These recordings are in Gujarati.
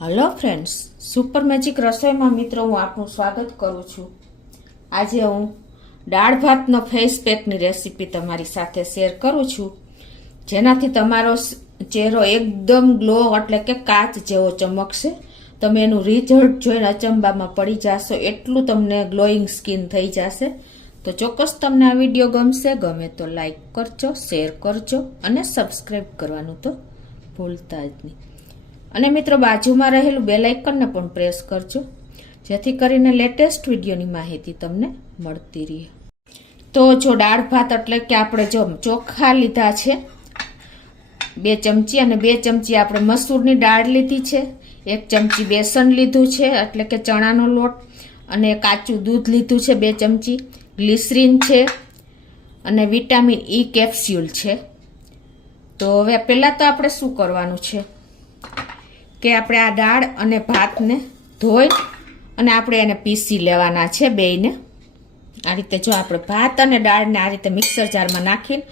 હલો ફ્રેન્ડ્સ, સુપર મેજિક રસોઈમાં મિત્રો હું આપનું સ્વાગત કરું છું। આજે હું દાળ ભાતનો ફેસ પેકની રેસીપી તમારી સાથે શેર કરું છું, જેનાથી તમારો ચહેરો એકદમ ગ્લો એટલે કે કાચ જેવો ચમકશે। તમે એનું રિઝલ્ટ જોઈને અચંબામાં પડી જશો, એટલું તમને ગ્લોઈંગ સ્કિન થઈ જશે। તો ચોક્કસ તમને આ વિડીયો ગમશે, ગમે તો લાઈક કરજો, શેર કરજો અને સબસ્ક્રાઈબ કરવાનું તો ભૂલતા જ નહીં। અને મિત્રો બાજુમાં રહેલું બેલ આઇકનને પણ પ્રેસ કરજો, જેથી કરીને લેટેસ્ટ વિડીયોની માહિતી તમને મળતી રહે। તો જો દાળ ભાત એટલે કે આપણે જો ચોખા લીધા છે 2 ચમચી, અને 2 ચમચી આપણે મસૂરની દાળ લીધી છે, 1 ચમચી બેસન લીધું છે એટલે કે ચણાનો લોટ, અને કાચું દૂધ લીધું છે 2 ચમચી, ગ્લિસરીન છે અને વિટામિન E કેપ્સ્યુલ છે। તો હવે પહેલાં તો આપણે શું કરવાનું છે કે આપણે આ દાળ અને ભાતને ધોઈ અને આપણે એને પીસી લેવાના છે બેયને। આ રીતે જો આપણે ભાત અને દાળને આ રીતે મિક્સર જારમાં નાખીને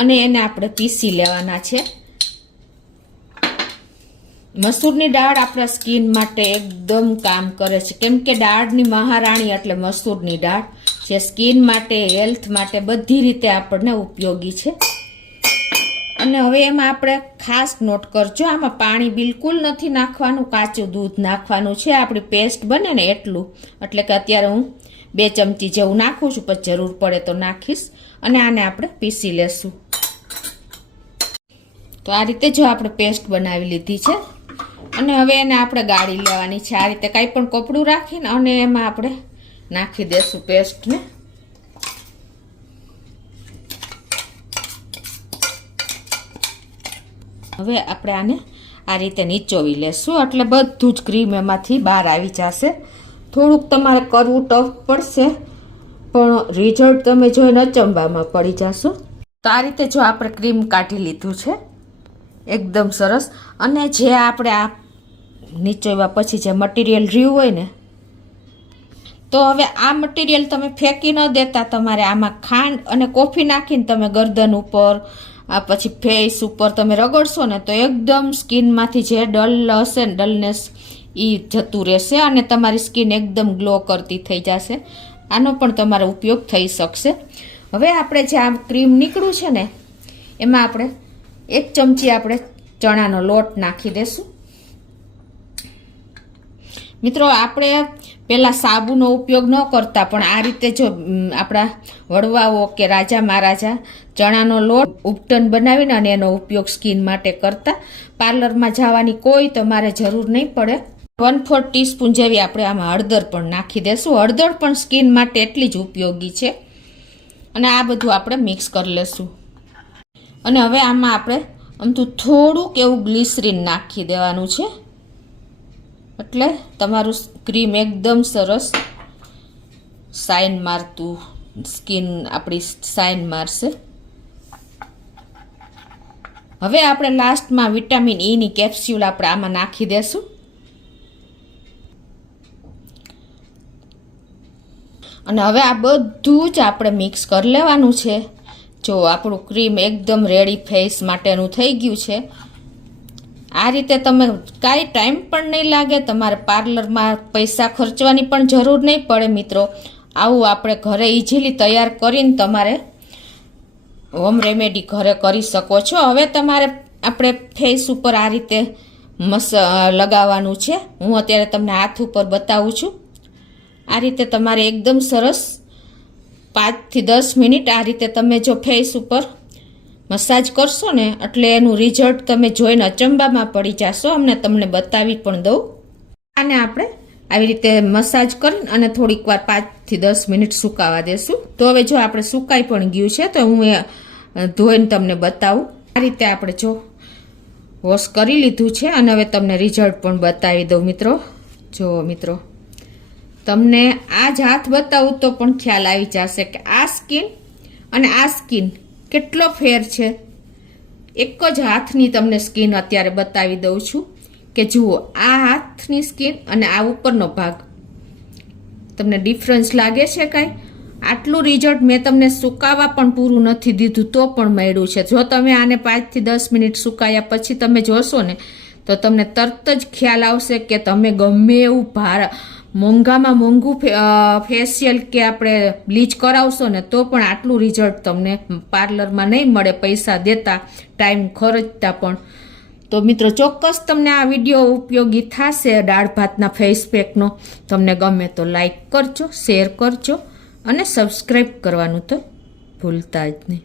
અને એને આપણે પીસી લેવાના છે। મસૂરની દાળ આપણા સ્કિન માટે એકદમ કામ કરે છે, કેમ કે દાળની મહારાણી એટલે મસૂરની દાળ, જે સ્કિન માટે, હેલ્થ માટે બધી રીતે આપણને ઉપયોગી છે। અને હવે એમાં આપણે ખાસ નોટ કરજો, આમાં પાણી બિલકુલ નથી નાખવાનું, કાચું દૂધ નાખવાનું છે। આપણી પેસ્ટ બને ને એટલું, એટલે કે અત્યારે હું 2 ચમચી જેવું નાખું છું, પછી જરૂર પડે તો નાખીશ। અને આને આપણે પીસી લેશું। તો આ રીતે જો આપણે પેસ્ટ બનાવી લીધી છે, અને હવે એને આપણે ગાળી લેવાની છે। આ રીતે કાંઈ પણ કપડું રાખીને અને એમાં આપણે નાખી દેશું પેસ્ટને। હવે આપણે આને આ રીતે નીચોવી લેશું, એટલે બધું જ ક્રીમ એમાંથી બહાર આવી જશે। થોડુંક તમારે કરવું ટફ પડશે, પણ રિઝલ્ટ તમે જોઈને અચંબામાં પડી જશો। તો આ રીતે જો આપણે ક્રીમ કાઢી લીધું છે એકદમ સરસ। અને જે આપણે આ નીચોવ્યા પછી જે મટીરિયલ રહ્યું હોય ને, તો હવે આ મટીરિયલ તમે ફેંકી ન દેતા, તમારે આમાં ખાંડ અને કોફી નાખીને તમે ગરદન ઉપર, આ પછી ફેસ ઉપર તમે રગડશો ને, તો એકદમ સ્કિનમાંથી જે ડલ હશે ને, ડલનેસ એ જતું રહેશે અને તમારી સ્કિન એકદમ ગ્લો કરતી થઈ જશે। આનો પણ તમારો ઉપયોગ થઈ શકશે। હવે આપણે જે આ ક્રીમ નીકળ્યું છે ને, એમાં આપણે 1 ચમચી આપણે ચણાનો લોટ નાખી દેશું। મિત્રો આપણે પહેલાં સાબુનો ઉપયોગ ન કરતા, પણ આ રીતે જો આપણા વડવાઓ કે રાજા મહારાજા ચણાનો લોટ ઉપટન બનાવીને અને એનો ઉપયોગ સ્કિન માટે કરતા। પાર્લરમાં જવાની કોઈ તમારે જરૂર નહીં પડે। 1/4 ટીસ્પૂન જેવી આપણે આમાં હળદર પણ નાખી દેશું। હળદર પણ સ્કિન માટે એટલી જ ઉપયોગી છે। અને આ બધું આપણે મિક્સ કરી લેશું। અને હવે આમાં આપણે આમતું થોડુંક એવું ગ્લિસરીન નાખી દેવાનું છે, એટલે તમારું ક્રીમ એકદમ સરસ શાઇન મારતું, સ્કિન આપણી શાઇન મારશે। હવે આપણે લાસ્ટમાં વિટામિન E ની કેપ્સ્યુલ આપણે આમાં નાખી દેશું। અને હવે આ બધું જ આપણે મિક્સ કરી લેવાનું છે। જો આપણું ક્રીમ એકદમ રેડી ફેસ માટેનું થઈ ગયું છે। આ રીતે તમે કાંઈ ટાઈમ પણ નહીં લાગે, તમારે પાર્લરમાં પૈસા ખર્ચવાની પણ જરૂર નહીં પડે મિત્રો। આવું આપણે ઘરે ઇઝીલી તૈયાર કરીને તમારે હોમ રેમેડી ઘરે કરી શકો છો। હવે તમારે આપણે ફેસ ઉપર આ રીતે લગાવવાનું છે। હું અત્યારે તમને હાથ ઉપર બતાવું છું। આ રીતે તમારે એકદમ સરસ 5 થી 10 મિનિટ આ રીતે તમે જો ફેસ ઉપર મસાજ કરશો ને, એટલે એનું રિઝલ્ટ તમે જોઈને અચંબામાં પડી જશો। અમને તમને બતાવી પણ દઉં। આને આપણે આવી રીતે મસાજ કરીને અને થોડીક વાર 5 થી 10 મિનિટ સુકાવા દેશું। તો હવે જો આપણે સુકાઈ પણ ગયું છે, તો હું એ ધોઈને તમને બતાવું। આ રીતે આપણે જો વોશ કરી લીધું છે, અને હવે તમને રિઝલ્ટ પણ બતાવી દઉં મિત્રો। જો મિત્રો, તમને આ જ હાથ બતાવું તો પણ ખ્યાલ આવી જશે કે આ સ્કિન અને આ સ્કિન કેટલો ફેર છે। એક જ હાથની તમને સ્કિન અત્યારે બતાવી દઉં છું કે જુઓ, આ હાથની સ્કિન અને આ ઉપરનો ભાગ, તમને ડિફરન્સ લાગે છે કાંઈ? આટલું રિઝલ્ટ મેં તમને સુકાવા પણ પૂરું નથી દીધું તો પણ મળ્યું છે। જો તમે આને 5 થી 10 મિનિટ સુકાયા પછી તમે જોશો ને, તો તમને તરત જ ખ્યાલ આવશે કે તમે ગમે એવું મોંઘામાં મોંઘું ફેશિયલ કે આપણે બ્લીચ કરાવશો ને તો પણ આટલું રિઝલ્ટ તમને પાર્લરમાં નહીં મળે પૈસા દેતા, ટાઈમ ખર્ચતા પણ. તો મિત્રો ચોક્કસ તમને આ વિડીયો ઉપયોગી થશે દાળ ભાતના ફેસ પેકનો. તમને ગમે તો લાઈક કરજો, શેર કરજો અને સબસ્ક્રાઈબ કરવાનું તો ભૂલતા જ નહીં.